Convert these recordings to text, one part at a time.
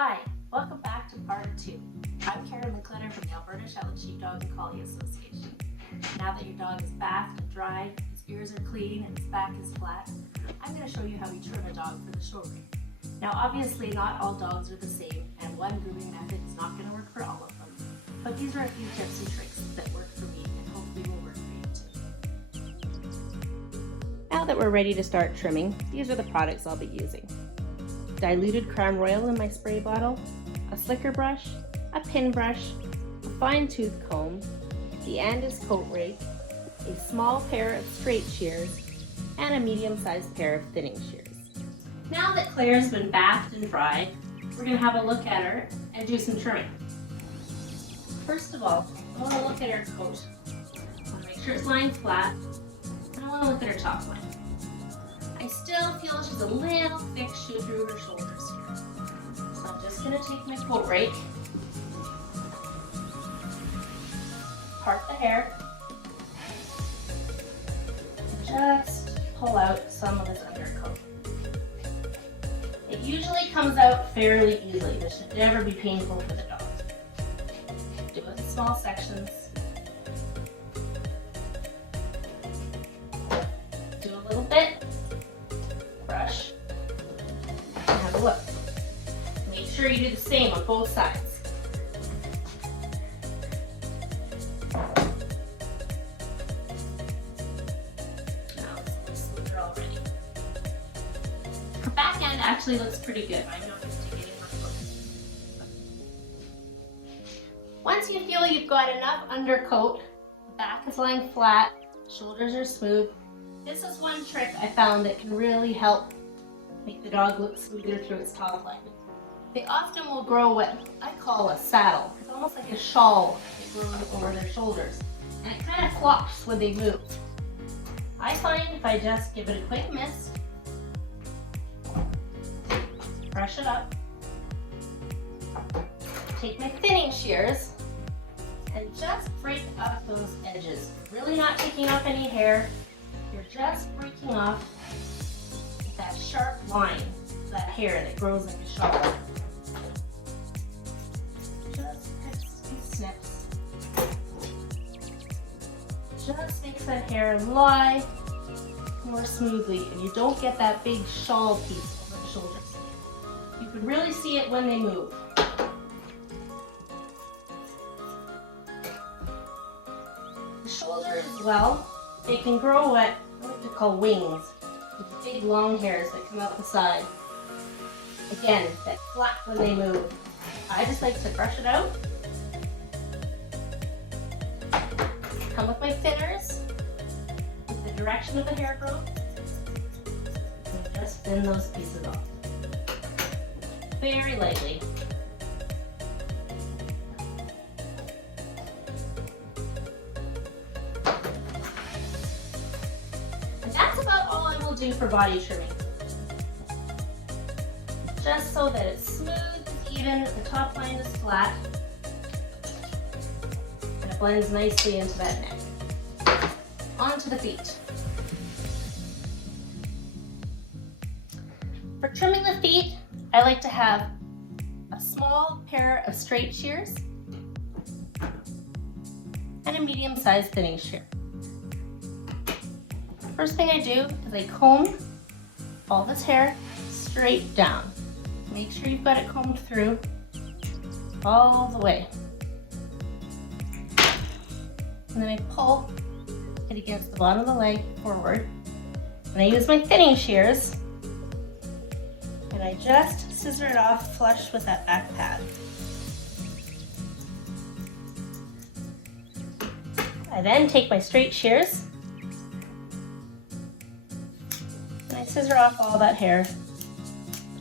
Hi, welcome back to part 2. I'm Linkletter from the Alberta Sheltie Sheepdog and Collie Association. Now that your dog is bathed and dried, his ears are clean and his back is flat, I'm going to show you how we trim a dog for the show ring. Now obviously not all dogs are the same and one grooming method is not going to work for all of them, but these are a few tips and tricks that work for me and hopefully will work for you too. Now that we're ready to start trimming, these are the products I'll be using. Diluted Crown Royal in my spray bottle, a slicker brush, a pin brush, a fine tooth comb, the Andis coat rake, a small pair of straight shears, and a medium-sized pair of thinning shears. Now that Claire's been bathed and dried, we're going to have a look at her and do some trimming. First of all, I want to look at her coat. I want to make sure it's lying flat, and I want to look at her top line. I still feel she's a little thick shoe through her shoulders here. So I'm just going to take my coat rake, part the hair, and just pull out some of this undercoat. It usually comes out fairly easily. This should never be painful for the dog. Do it in small sections. Do a little bit. Brush and have a look. Make sure you do the same on both sides. Now it's smoother already. Her back end actually looks pretty good. I noticed it getting more close. Once you feel you've got enough undercoat, the back is lying flat, shoulders are smooth, this is one trick I found that can really help make the dog look smoother through its top line. They often will grow what I call a saddle. It's almost like a shawl that grows over their shoulders. And it kind of flops when they move. I find if I just give it a quick mist, brush it up, take my thinning shears, and just break up those edges. Really not taking off any hair. You're just breaking off that sharp line, that hair that grows like a shawl. Just few snips. Just makes that hair lie more smoothly and you don't get that big shawl piece over the shoulders. You can really see it when they move. The shoulders as well. They can grow what I like to call wings, with big long hairs that come out the side. Again, that flap when they move. I just like to brush it out. Come with my thinners, with the direction of the hair growth, and just thin those pieces off. Very lightly. That's about all I will do for body trimming. Just so that it's smooth, it's even, the top line is flat, and it blends nicely into that neck. Onto the feet. For trimming the feet, I like to have a small pair of straight shears and a medium-sized thinning shear. First thing I do is I comb all this hair straight down. Make sure you've got it combed through all the way. And then I pull it against the bottom of the leg forward. And I use my thinning shears and I just scissor it off flush with that back pad. I then take my straight shears and I scissor off all that hair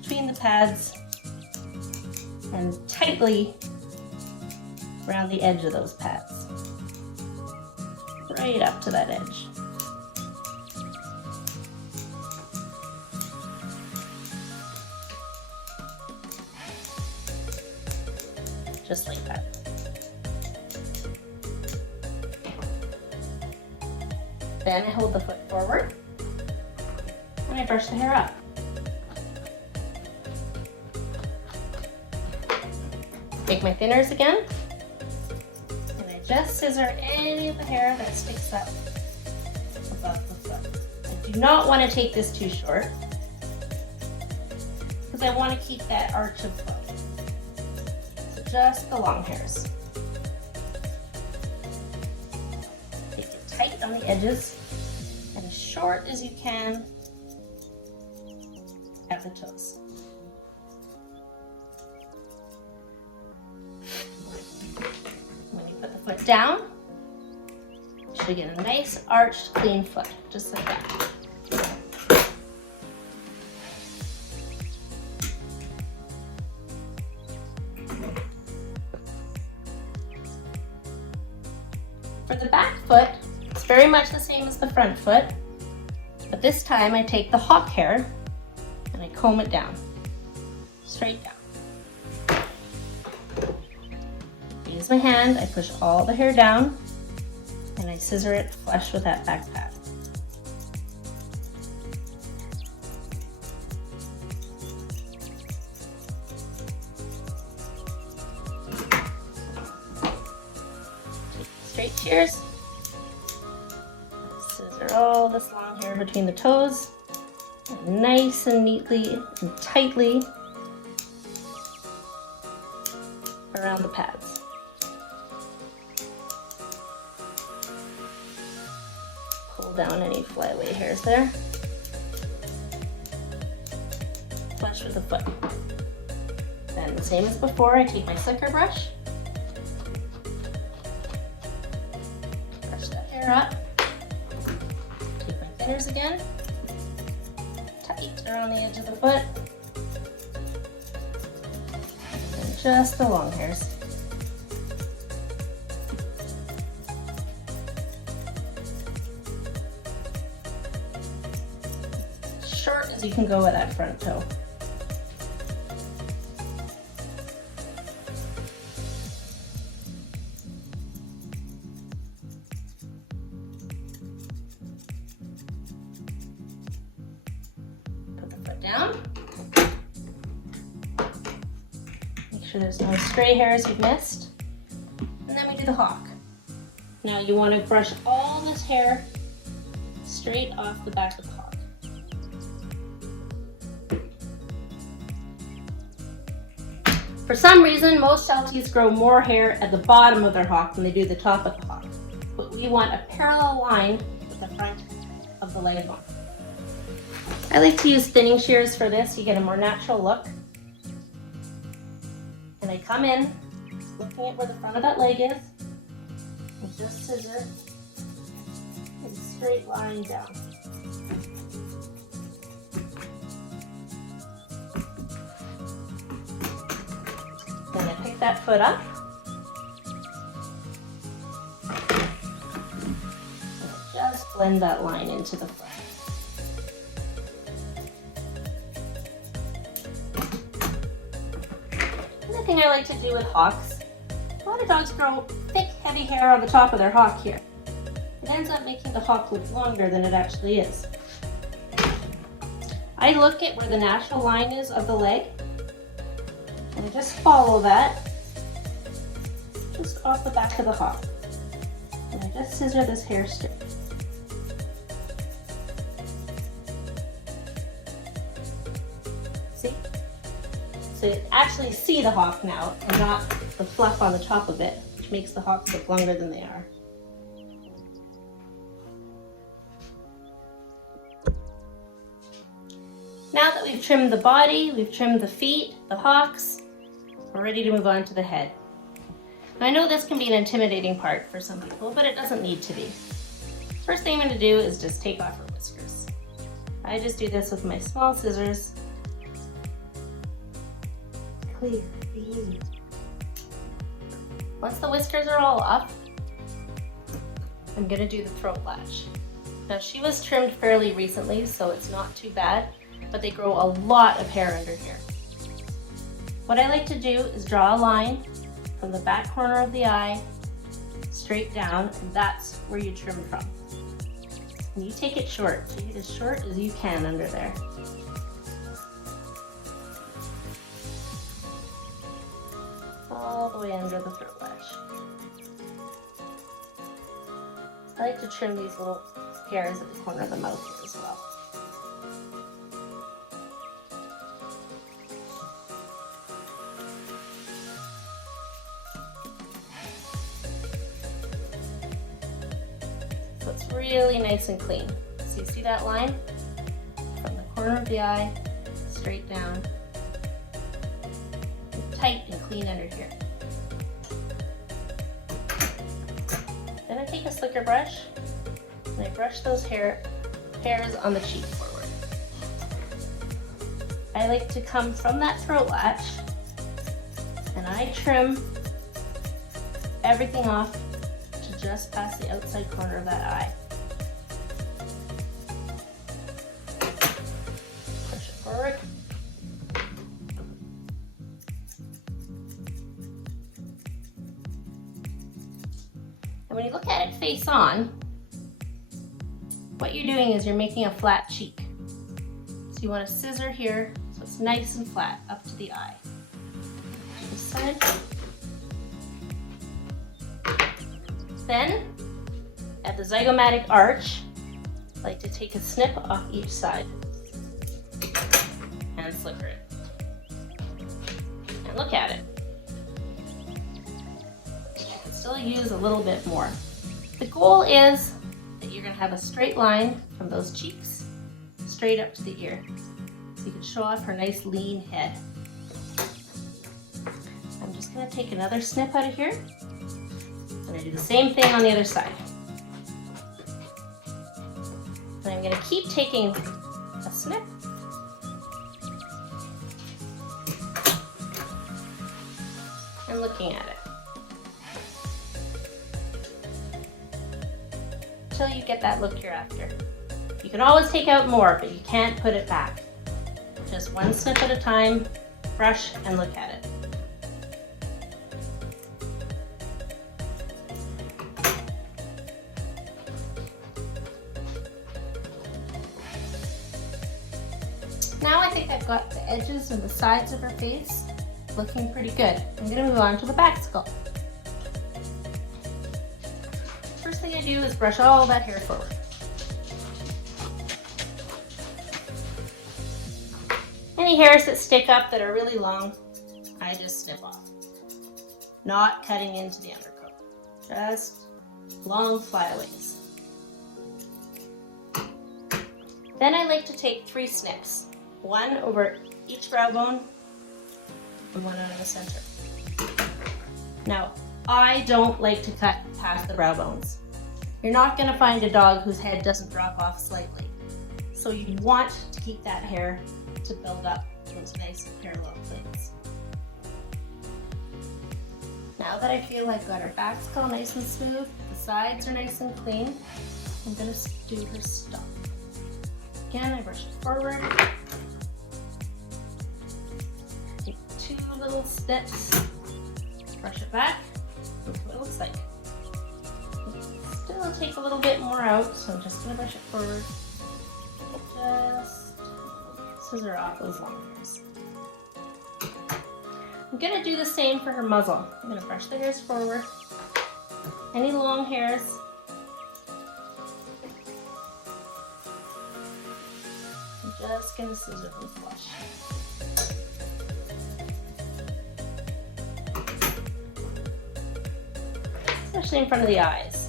between the pads and tightly around the edge of those pads. Right up to that edge. Just like that. Then I hold the foot forward and I brush the hair up. Take my thinners again, and I just scissor any of the hair that sticks up above the foot. I do not want to take this too short, because I want to keep that arch of foot. So just the long hairs. Take it tight on the edges, and as short as you can at the toes. When you put the foot down, you should get a nice arched, clean foot, just like that. For the back foot, it's very much the same as the front foot, but this time I take the hock hair and I comb it down, straight down. Use my hand, I push all the hair down, and I scissor it flush with that back pad. Straight shears. Scissor all this long hair between the toes, and nice and neatly and tightly around the pads. Pull down any flyaway hairs there. Flush with the foot. Then the same as before, I take my slicker brush, brush that hair up, take my thinners again, tight around the edge of the foot, and just the long hairs. Short as you can go with that front toe. Put the foot down. Make sure there's no stray hairs you've missed. And then we do the hock. Now you want to brush all this hair straight off the back of the hock. For some reason, most Shelties grow more hair at the bottom of their hock than they do the top of the hock. But we want a parallel line with the front of the leg bone. I like to use thinning shears for this. You get a more natural look. And I come in, looking at where the front of that leg is, and just scissor a straight line down. Then I pick that foot up, and just blend that line into the front. Another thing I like to do with hocks, a lot of dogs grow thick, heavy hair on the top of their hock here. It ends up making the hock look longer than it actually is. I look at where the natural line is of the leg, and I just follow that just off the back of the hock. And I just scissor this hair straight. See? So you actually see the hock now and not the fluff on the top of it, which makes the hocks look longer than they are. Now that we've trimmed the body, we've trimmed the feet, the hocks, we're ready to move on to the head. Now, I know this can be an intimidating part for some people, but it doesn't need to be. First thing I'm going to do is just take off her whiskers. I just do this with my small scissors. Clear, easy. Once the whiskers are all up, I'm going to do the throat latch. Now, she was trimmed fairly recently, so it's not too bad, but they grow a lot of hair under here. What I like to do is draw a line from the back corner of the eye straight down, and that's where you trim from. And you take it short, take it as short as you can under there. All the way under the throat ledge. I like to trim these little hairs at the corner of the mouth as well. So it's really nice and clean. So you see that line? From the corner of the eye, straight down. Tight and clean under here. Then I take a slicker brush and I brush those hairs on the cheek forward. I like to come from that throat latch and I trim everything off to just past the outside corner of that eye. Push it forward. And when you look at it face on, what you're doing is you're making a flat cheek. So you want to scissor here so it's nice and flat up to the eye. This side. Then, at the zygomatic arch, I like to take a snip off each side and slicker it. And look at it. You can still use a little bit more. The goal is that you're going to have a straight line from those cheeks straight up to the ear. So you can show off her nice lean head. I'm just going to take another snip out of here. I'm going to do the same thing on the other side. And I'm going to keep taking a snip. And looking at it. Until you get that look you're after. You can always take out more, but you can't put it back. Just one snip at a time, brush and look at it. Now I think I've got the edges and the sides of her face looking pretty good. I'm going to move on to the back skull. First thing I do is brush all that hair forward. Any hairs that stick up that are really long, I just snip off. Not cutting into the undercoat. Just long flyaways. Then I like to take 3 snips. One over each brow bone and one out of the center. Now, I don't like to cut past the brow bones. You're not going to find a dog whose head doesn't drop off slightly. So you want to keep that hair to build up those nice parallel planes. Now that I feel I've got her back skull nice and smooth, the sides are nice and clean, I'm going to do her stump. Again, I brush it forward. Take 2 little snips, brush it back. That's what it looks like. Still take a little bit more out, so I'm just going to brush it forward. Just scissor off those long hairs. I'm going to do the same for her muzzle. I'm going to brush the hairs forward. Any long hairs, I'm just going to scissor them flush. Especially in front of the eyes.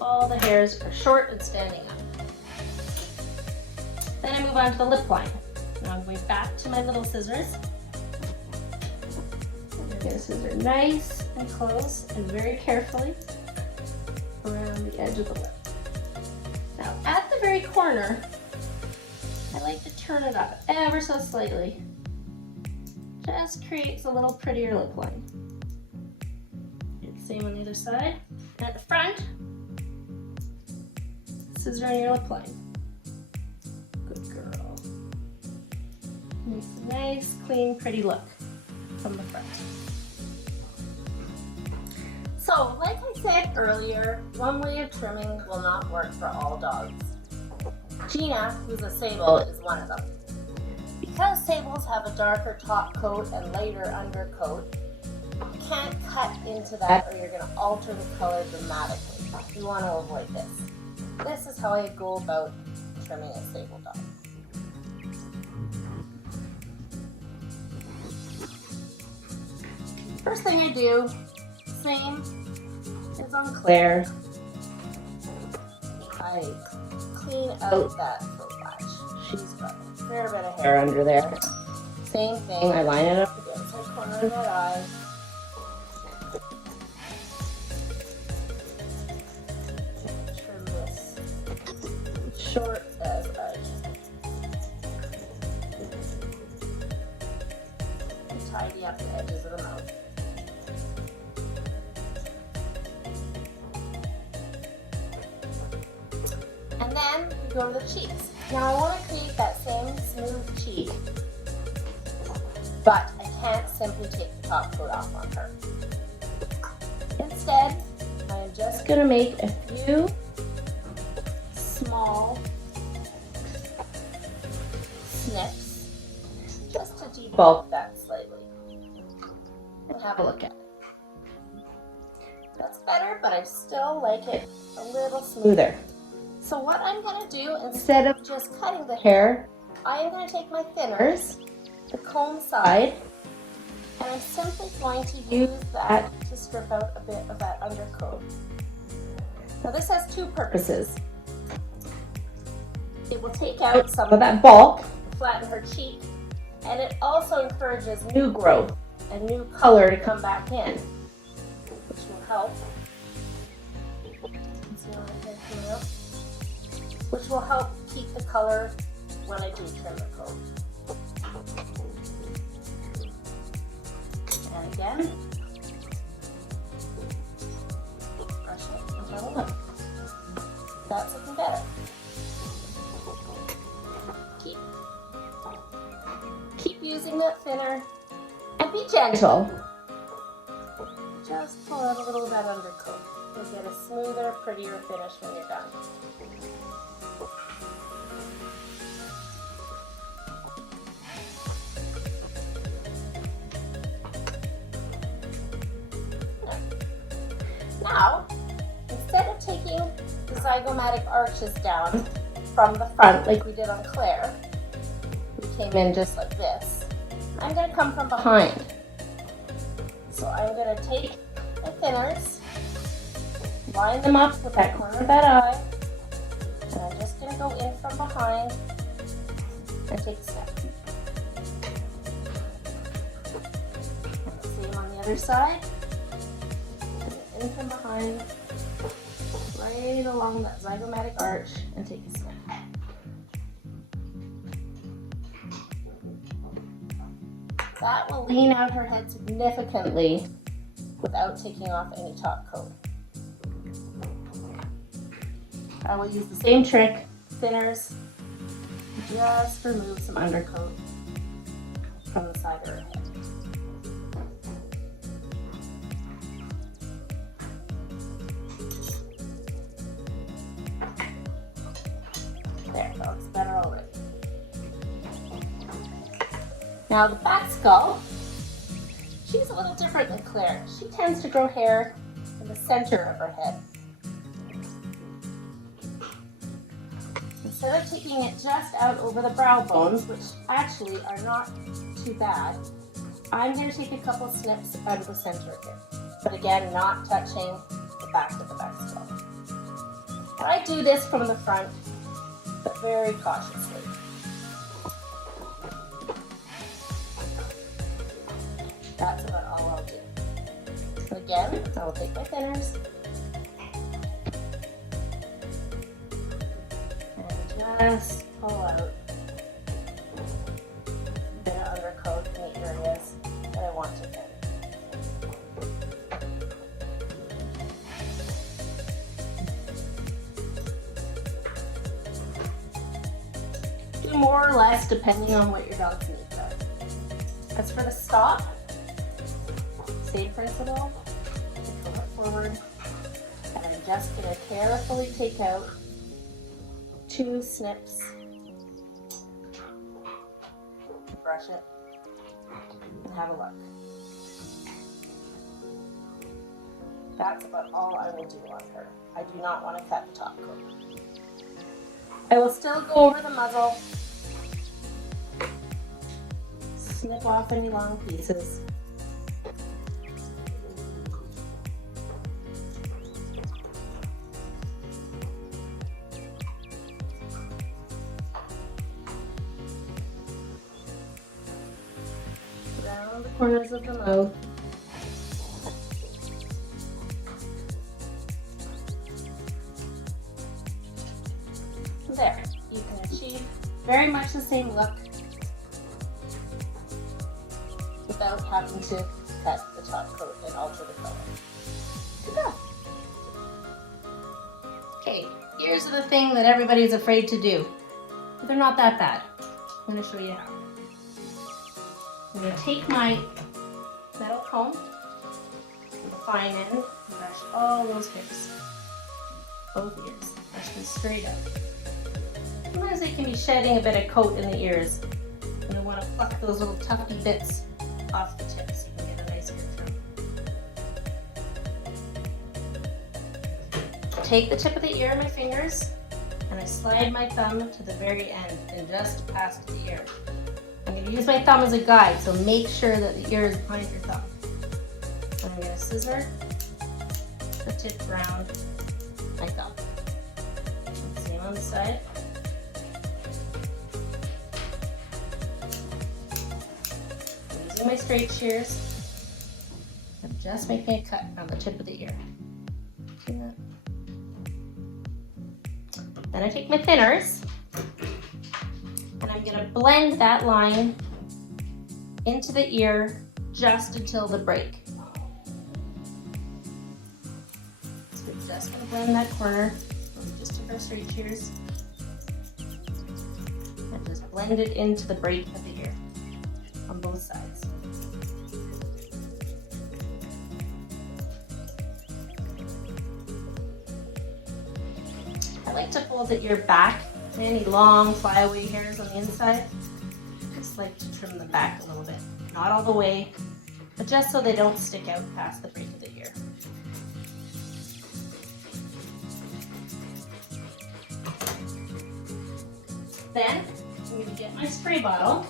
All the hairs are short and standing up. Then I move on to the lip line. Now I'm going back to my little scissors. I'm going to scissor nice and close and very carefully around the edge of the lip. Now at the very corner, I like to turn it up ever so slightly. Just creates a little prettier lip line. Do the same on the other side. And at the front, scissor on your lip line. Good girl. Makes a nice, clean, pretty look from the front. So, like I said earlier, one way of trimming will not work for all dogs. Gina, who's a sable, is one of them. Because sables have a darker top coat and lighter undercoat, you can't cut into that or you're going to alter the color dramatically. You want to avoid this. This is how I go about trimming a sable dog. First thing I do, same as on Claire, I clean out that foot latch. She's got a fair bit of hair under there. Same thing, I line it up against the corner of that eye. Trim this short as I can. Tidy up the edges of the mouth. And then we go to the cheeks. Now I want to create that same smooth cheek, but I can't simply take the top coat off on her. Instead, I am just going to make a few small snips just to debulk that slightly. And have a look at it. That's better, but I still like it a little smoother. So what I'm going to do, instead of just cutting the hair, I am going to take my thinners, the comb side, and I'm simply going to use that to strip out a bit of that undercoat. Now this has two purposes. It will take out some of that bulk, flatten her cheek, and it also encourages new growth and new color to come back in, which will help. Which will help keep the color when I do trim the coat. And again, brush it until it looks. That's looking better. Keep using that thinner and be gentle. Just pull out a little of that undercoat. You'll get a smoother, prettier finish when you're done. Now, instead of taking the zygomatic arches down from the front like we did on Claire, we came in just like this, I'm going to come from behind. So I'm going to take my thinners, line them up with that corner of that eye, and I'm just going to go in from behind and take a snip. And the same on the other side. In from behind, right along that zygomatic arch, and take a snip. That will lean out her head significantly without taking off any top coat. I will use the same trick, thinners, just remove some undercoat from the side of her head. There, that looks better already. Now the back skull, she's a little different than Claire. She tends to grow hair in the center of her head. Instead of taking it just out over the brow bones, which actually are not too bad, I'm going to take a couple snips out of the center here. But again, not touching the back of the back skull. And I do this from the front, but very cautiously. That's about all I'll do. So again, I will take my thinners and just pull out a bit of undercoat in the areas that I want to thin. Do more or less depending on what your dog's needs are. As for the stop, same principle. Take the forward, and I'm just going to carefully take out 2 snips, brush it, and have a look. That's about all I will do on her. I do not want to cut the top coat. I will still go over the muzzle, snip off any long pieces. Around the corners of the mouth. There, you can achieve very much the same look without having to cut the top coat and alter the color. Good to go. Okay, ears are the thing that everybody's afraid to do, but they're not that bad. I'm going to show you how. I'm going to take my metal comb with the fine end and brush all those hairs, both ears, brush them straight up. Sometimes they can be shedding a bit of coat in the ears, and you want to pluck those little tufty bits off the tips so you can get a nice ear trim. Take the tip of the ear in my fingers, and I slide my thumb to the very end and just past the ear. I'm going to use my thumb as a guide, so make sure that the ear is behind your thumb. And I'm going to scissor the tip round my thumb. Same on the side. Using my straight shears, I'm just making a cut on the tip of the ear. See that? Then I take my thinners, and I'm going to blend that line into the ear just until the break. So we're just going to blend that corner. Just took our straight shears and just blend it into the break of the ear on both sides. I like to fold the ear back. Any long flyaway hairs on the inside, I just like to trim them back a little bit. Not all the way, but just so they don't stick out past the break of the ear. Then I'm going to get my spray bottle,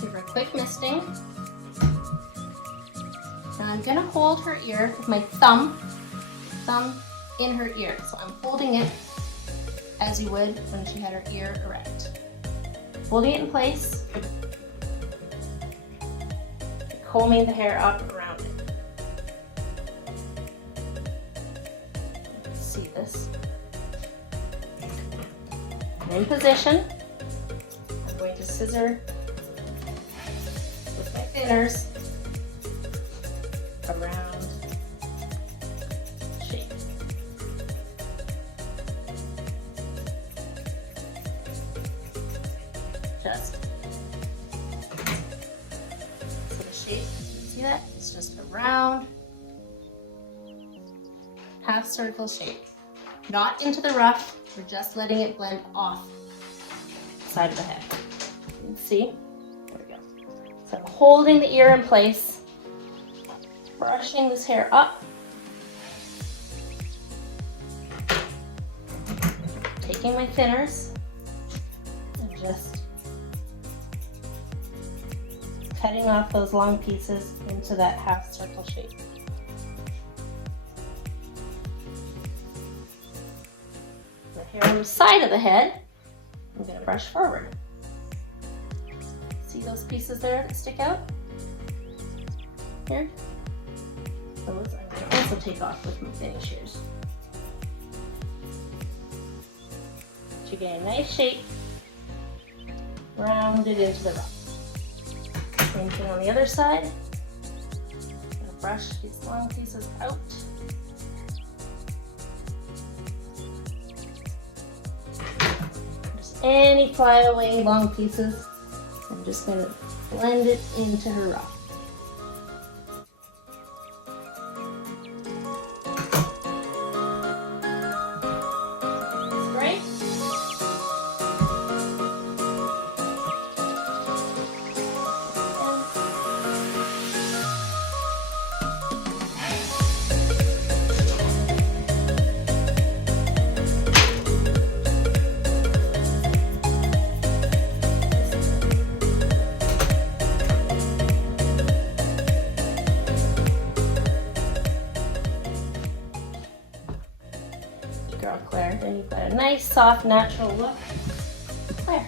give her a quick misting, and I'm going to hold her ear with my thumb in her ear. So I'm holding it as you would when she had her ear erect. Holding it in place, combing the hair up around it. See this? And in position, I'm going to scissor with my thinners around the shape. Just so the shape, see that? It's just a round, half circle shape. Not into the rough, we're just letting it blend off the side of the head. You can see? There we go. So I'm holding the ear in place, brushing this hair up, taking my thinners, and just cutting off those long pieces into that half circle shape. The hair on the side of the head, I'm going to brush forward. See those pieces there that stick out? Here? Those I'm going to also take off with my thinning shears. So you get a nice shape, rounded into the rough. Same thing on the other side. I'm going to brush these long pieces out. Just any flyaway long pieces, I'm just going to blend it into her ruff. girl, Claire. Then you've got a nice, soft, natural look. Claire.